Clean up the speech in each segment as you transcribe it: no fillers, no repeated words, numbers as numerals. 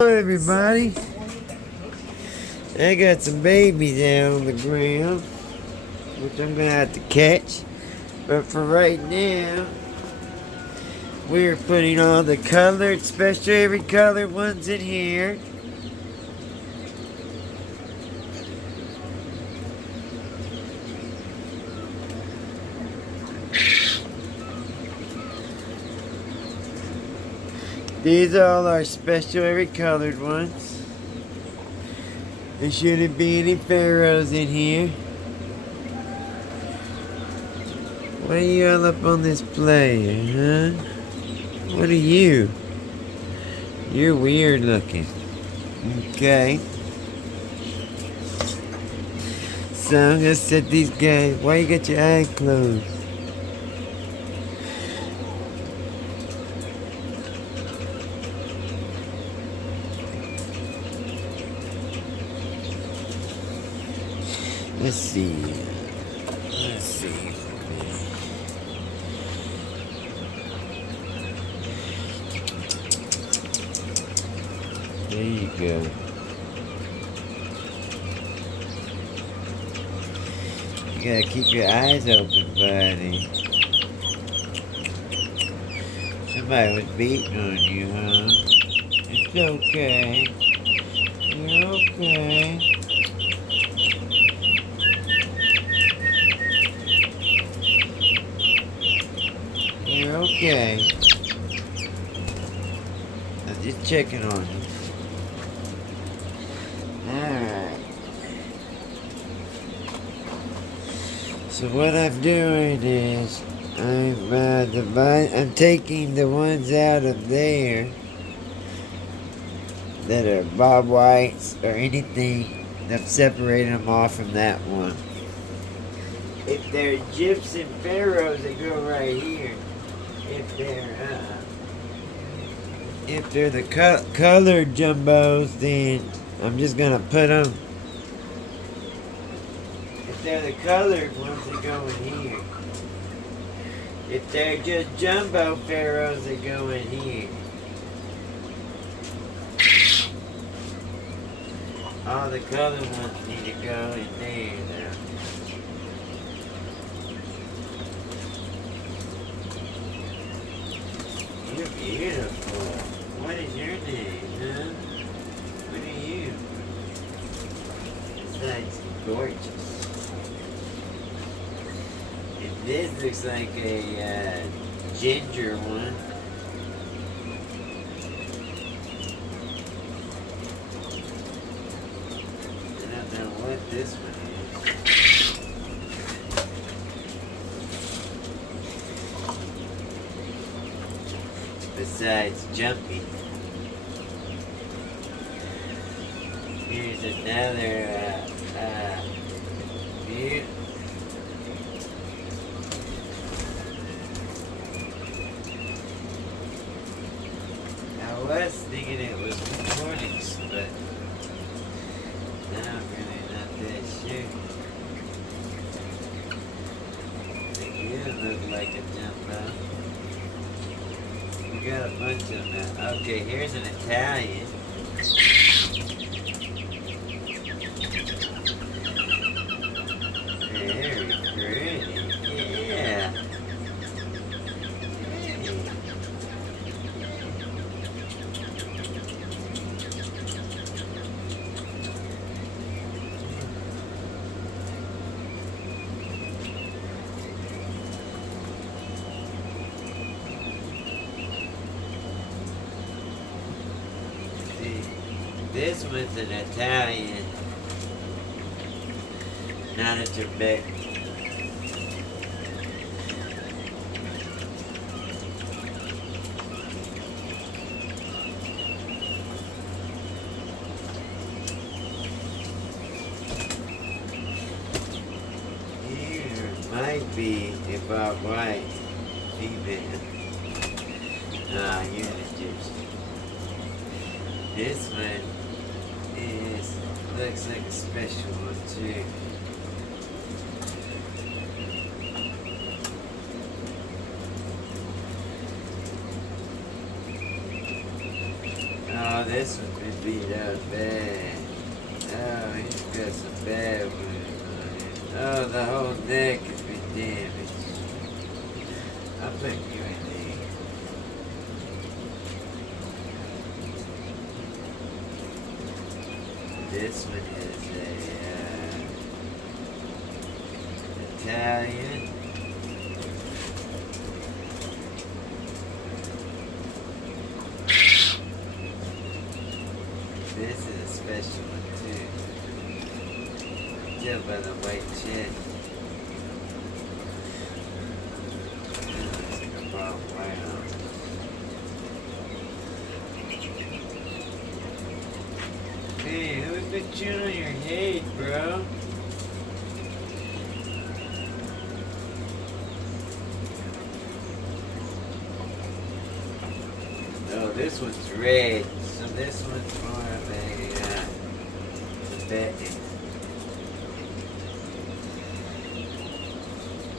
Hello everybody. I got some babies out on the ground, which I'm gonna have to catch. But for right now, we're putting all the colored, special every colored ones in here. These are all our special every colored ones. There shouldn't be any pharaohs in here. Why are you all up on this player, huh? What are you? You're weird looking. Okay. So I'm gonna set these guys. Why you got your eyes closed? Let's see. Let's see. There you go. You gotta keep your eyes open, buddy. Somebody was beating on you, huh? It's okay. You're okay. You're okay. I'm just checking on you. Alright. So what I'm doing is I'm taking the ones out of there that are Bobwhites or anything. I'm separating them off from that one. If they're gypsum pharaohs, they go right here. If they're the colored jumbos, then I'm just gonna put them. If they're the colored ones, they go in here. If they're just jumbo pharaohs, they go in here. All the colored ones need to go in there now. You're beautiful. What is your name, huh? What are you? Besides gorgeous. And this looks like a ginger one. I don't know what this one is. Besides jumpy. Here's another view. I was thinking it was Cornish, but now I'm really not that sure. You look like a jumbo. We got a bunch of them. Okay, here's an Italian. Very pretty. Yeah. This one's an Italian, not a Tibetan. Here might be a Bobwhite female. Ah, you're an Egyptian. This one looks like a special one too. Oh, this one's been beat up bad. Oh, he's got some bad wounds on him. Oh, the whole neck has been damaged. I'll put you in there. This one is a Italian. This is a special one too. Tell by the white chest. Looks like a Bobwhite on it. Hey, who's been chewing on your head, bro? Oh, this one's red. So this one's more of a Tibetan.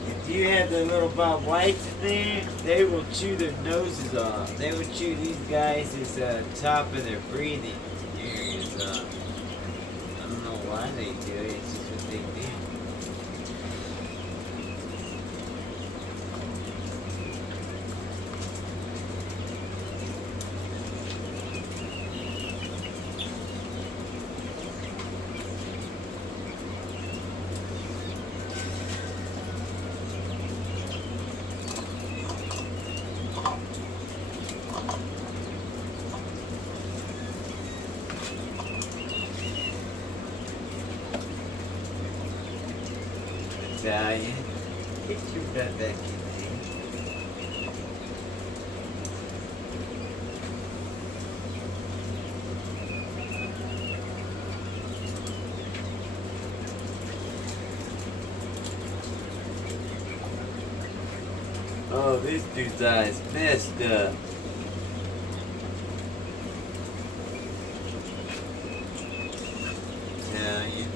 If you have the little Bobwhites in there, they will chew their noses off. They will chew these guys' top of their breathing areas off. I don't know why they do it, it's just what they do. Italian. Get your butt back in there. Oh, this dude's eyes messed up. Italian.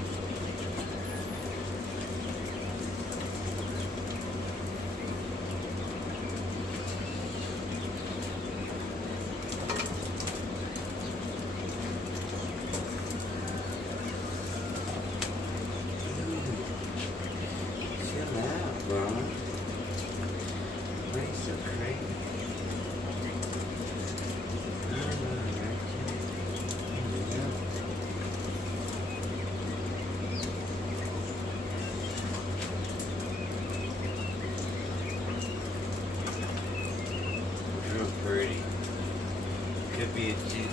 Pretty. Could be a ginger.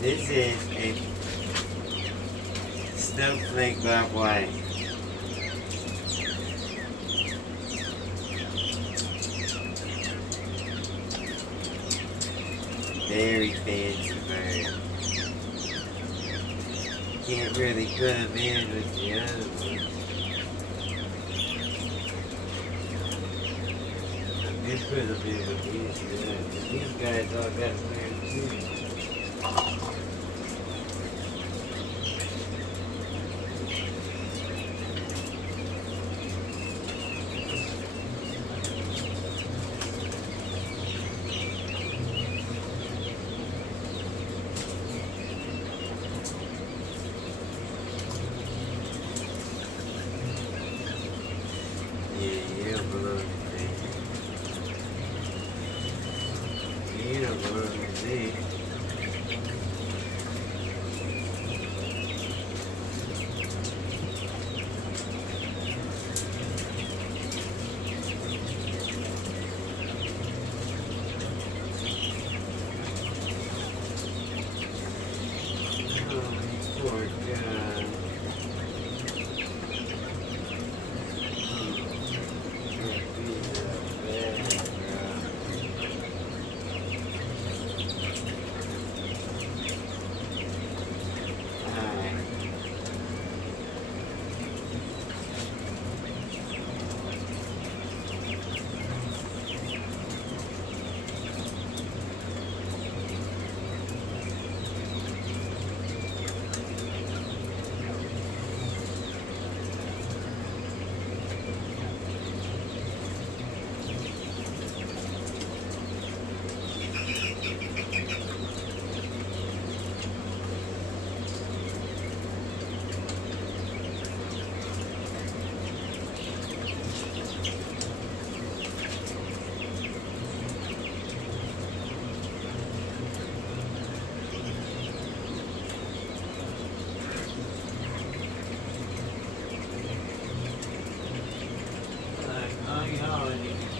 This is a snowflake Bobwhite. Very fancy bird. Can't really put them in with the other ones. I did put them in with these guys. These guys all got weird too.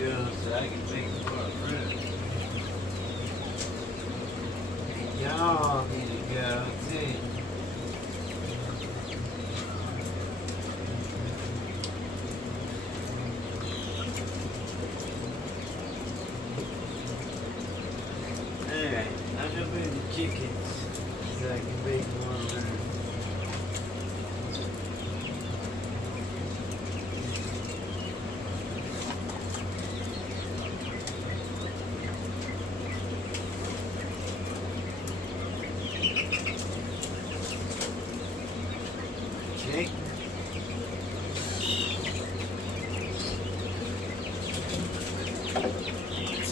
go so I can make more room. And y'all need to go too. Alright, I'm gonna move the chickens so I can make more room.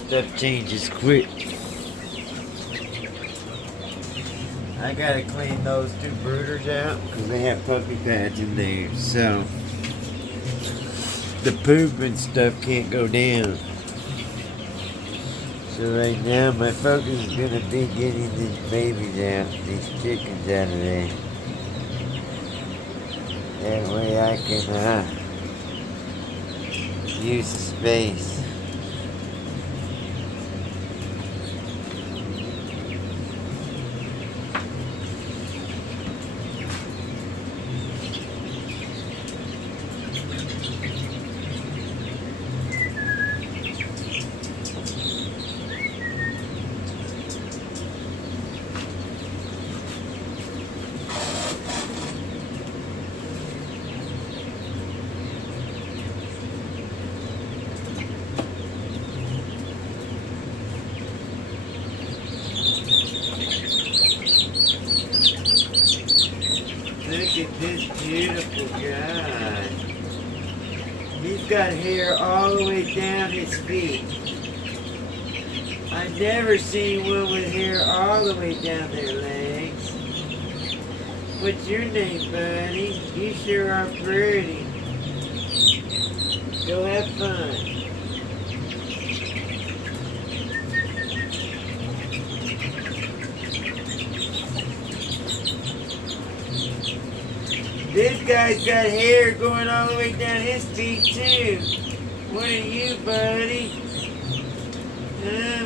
Stuff changes quick. I gotta clean those two brooders out because they have puppy pads in there, so the poop and stuff can't go down. So right now my focus is gonna be getting these babies out, these chickens out of there. That way I can use the space. Look at this beautiful guy. He's got hair all the way down his feet. I've never seen one with hair all the way down their legs. What's your name, buddy? You sure are pretty. Go have fun. This guy's got hair going all the way down his feet too. What are you, buddy?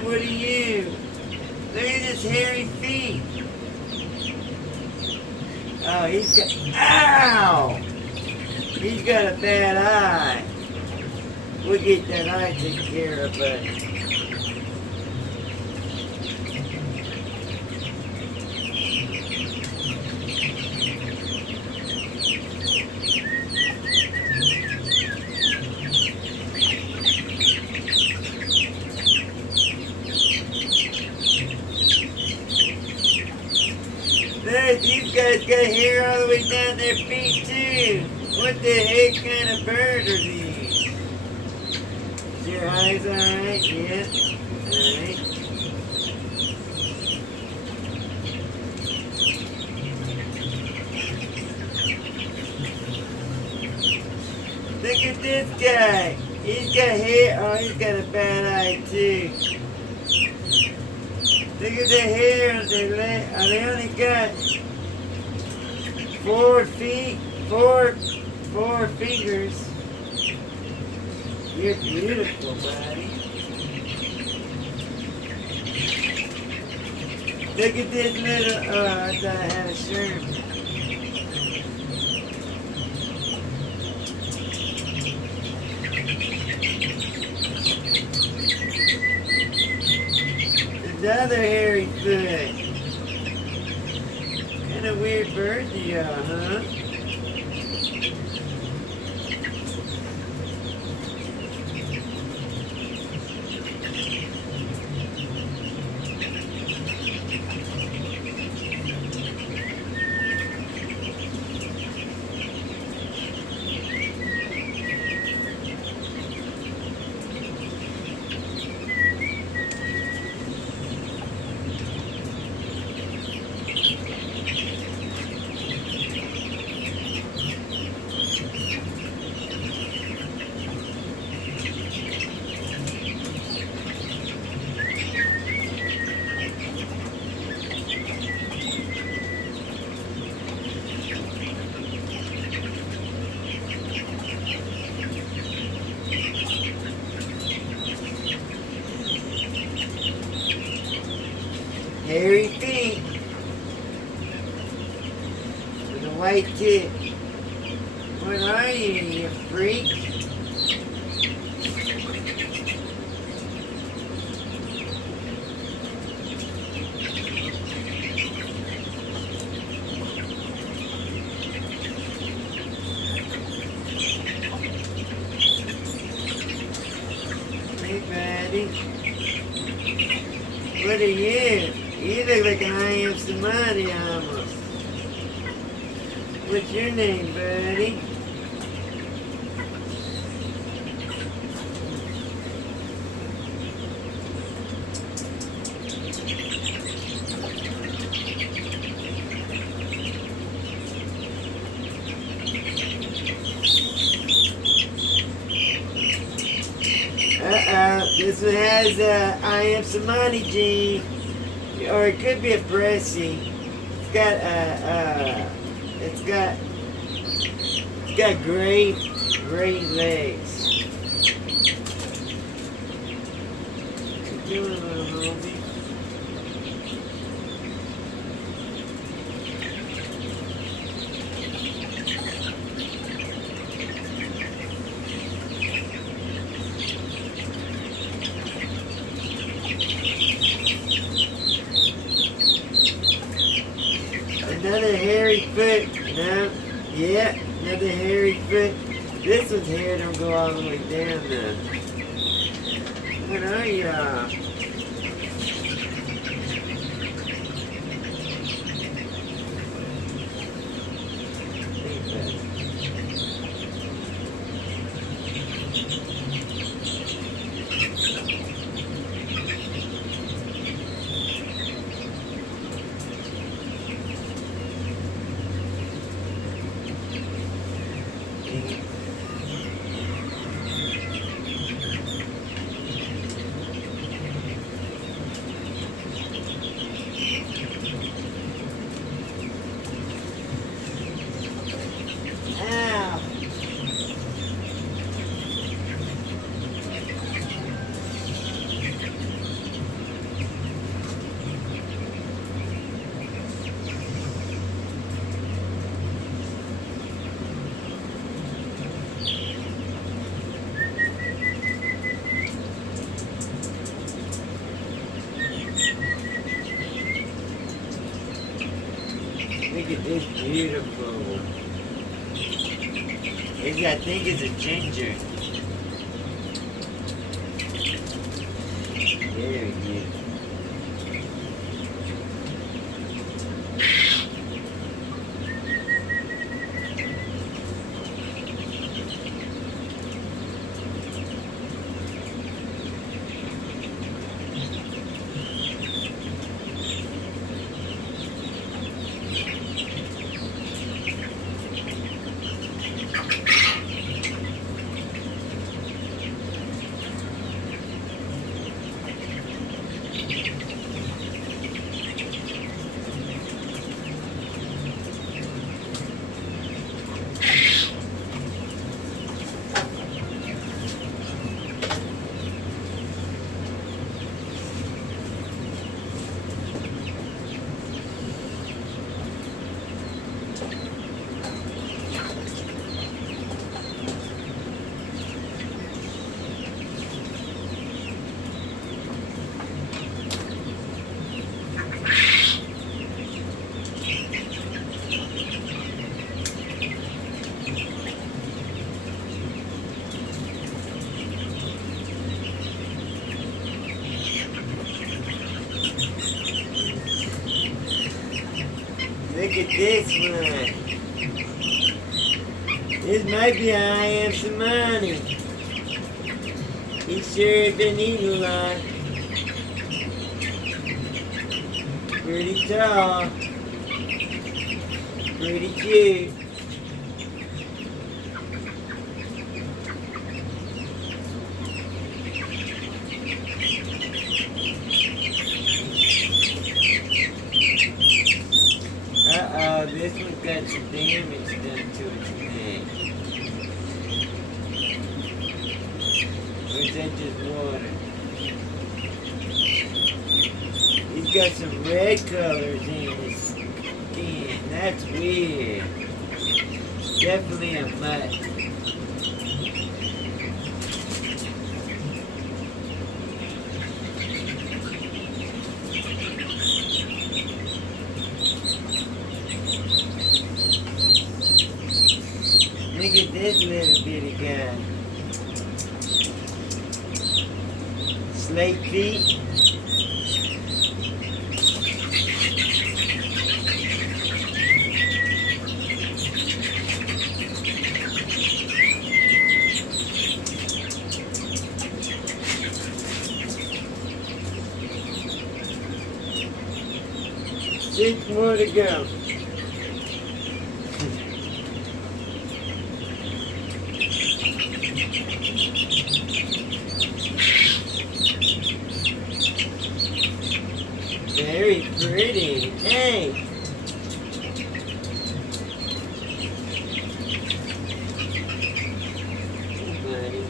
What are you? Look at his hairy feet. Oh, he's got, ow! He's got a bad eye. We'll get that eye taken care of, buddy. Look, these guys got hair all the way down their feet too. What the heck kind of bird are these? Is your eyes alright? Yeah. Alright. Look at this guy. He's got hair. Oh, he's got a bad eye too. Look at the hair on their leg. Oh, they only got 4 feet, four fingers. You're beautiful, buddy. Look at this little, oh, I thought I had a shirt. Another hairy foot. Kind of weird birds you are, huh? hairy feet with a white tip. What are you freak? Hey, buddy. What are you? You look like an I am somebody almost. What's your name, buddy? This one has I am somebody gene, or it could be a Bressy. It's got gray legs. What you doing, little homie? Another hairy foot. No. Yeah, another hairy foot. This one's hair don't go all the way down though. What are y'all? Look at this beautiful. I think it's a ginger. Very good. Look at this one. This might be how I am some money. He sure been eating a lot. Pretty tall. Pretty cute. This one's got some damage done to its neck. Or is that just water? He's He's got some red colors in his skin. That's weird. Definitely a mutt. Look at this little bitty guy. Slate feet. Six more to go. Very pretty. Hey! Hey, buddy.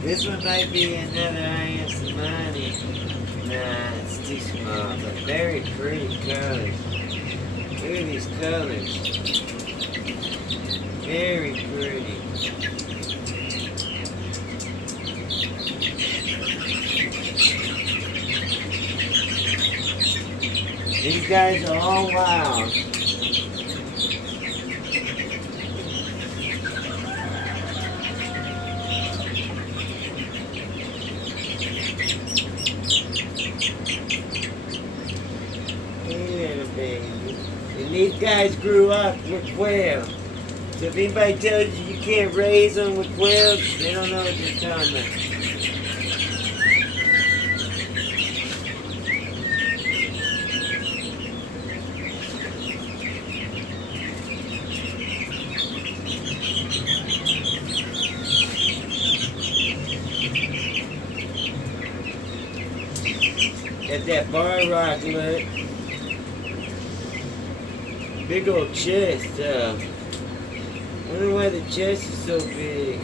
This one might be another Havenshomestead. Nah, it's too small, but very pretty colors. Look at these colors. Very pretty. These guys are all wild. And these guys grew up with quail. So if anybody tells you you can't raise them with quails, they don't know what you're talking about. Got that bar rock look. Big old chest. Wonder why the chest is so big.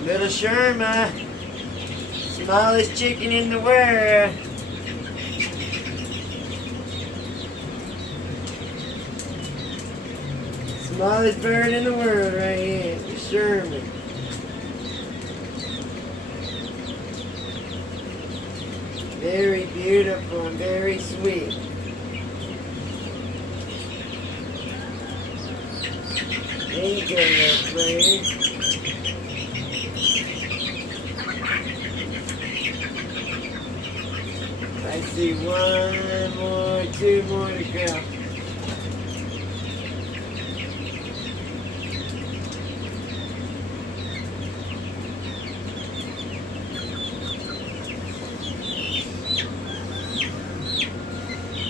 Little Sherma, smallest chicken in the world. Smallest bird in the world right here, the Sherman. Very beautiful and very sweet. There you go, little player. I see one more, two more to go.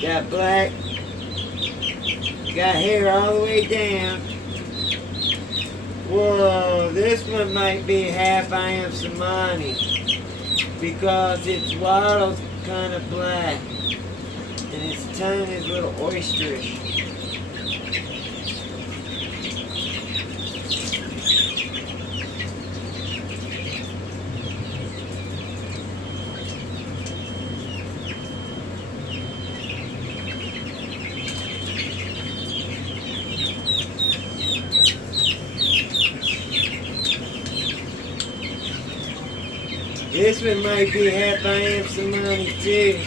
Got black, got hair all the way down. Whoa, this one might be half Havenshomestead because its wattle's kind of black and its tongue is a little oysterish. This one might be half Havenshomestead too.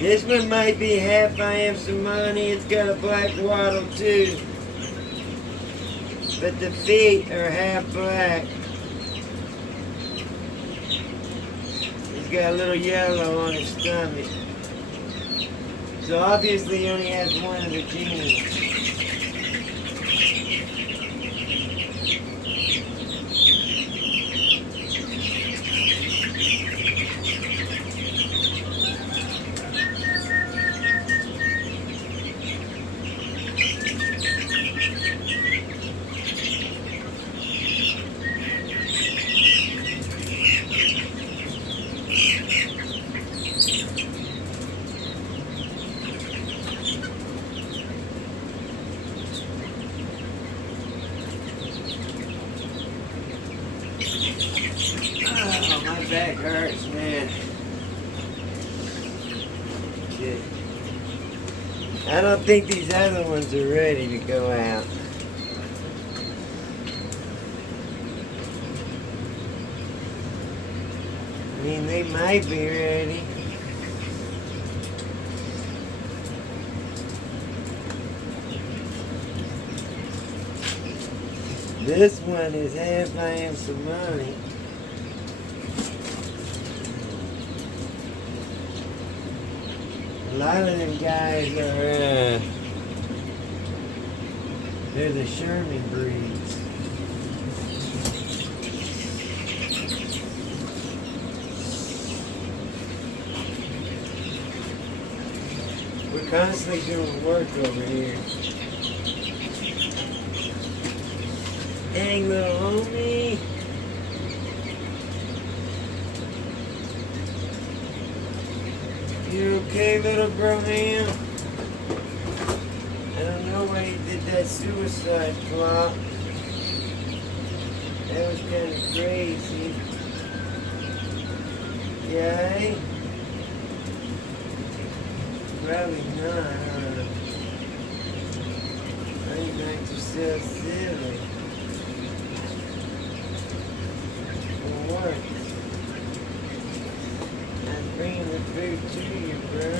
This one might be half Havenshomestead. It's got a black wattle too. But the feet are half black. He's got a little yellow on his stomach. So obviously he only has one of the genes. Oh, my back hurts, man. Okay. I don't think these other ones are ready to go out. I mean, they might be ready. This one is half Havenshomestead. A lot of them guys are, they're the Sherman breeds. We're constantly doing work over here. Dang, little homie. You okay, little bro-ham? I don't know why he did that suicide plot. That was kind of crazy. Yay? Probably not, huh? Why you act so silly? For what? I'm bringing the food to you, bro.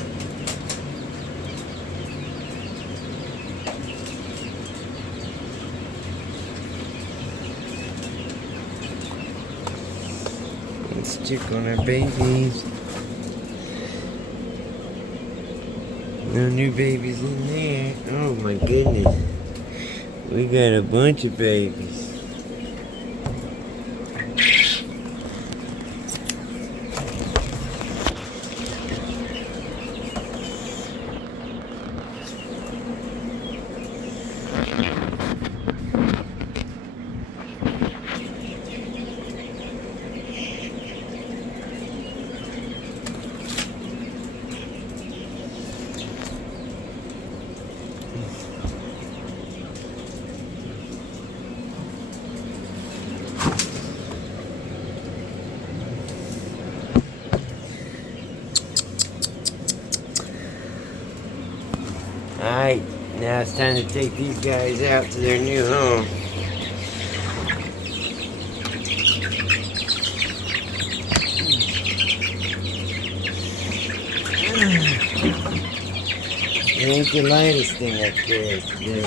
Let's check on our babies. No new babies in there. Oh my goodness. We got a bunch of babies. Alright, now it's time to take these guys out to their new home. It ain't the lightest thing up there to do.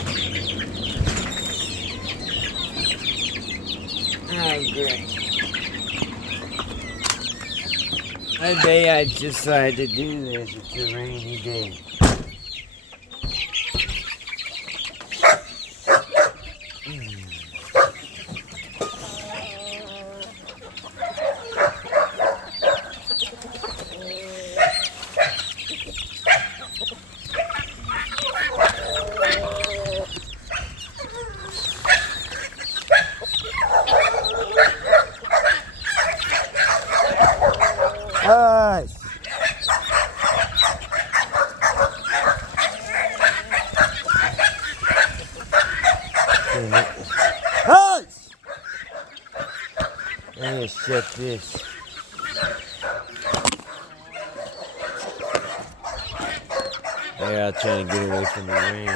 Oh, great. One day I decided to do this. It's a rainy day. Hush! Hush! I'm gonna shut this. They're out trying to get away from the rain.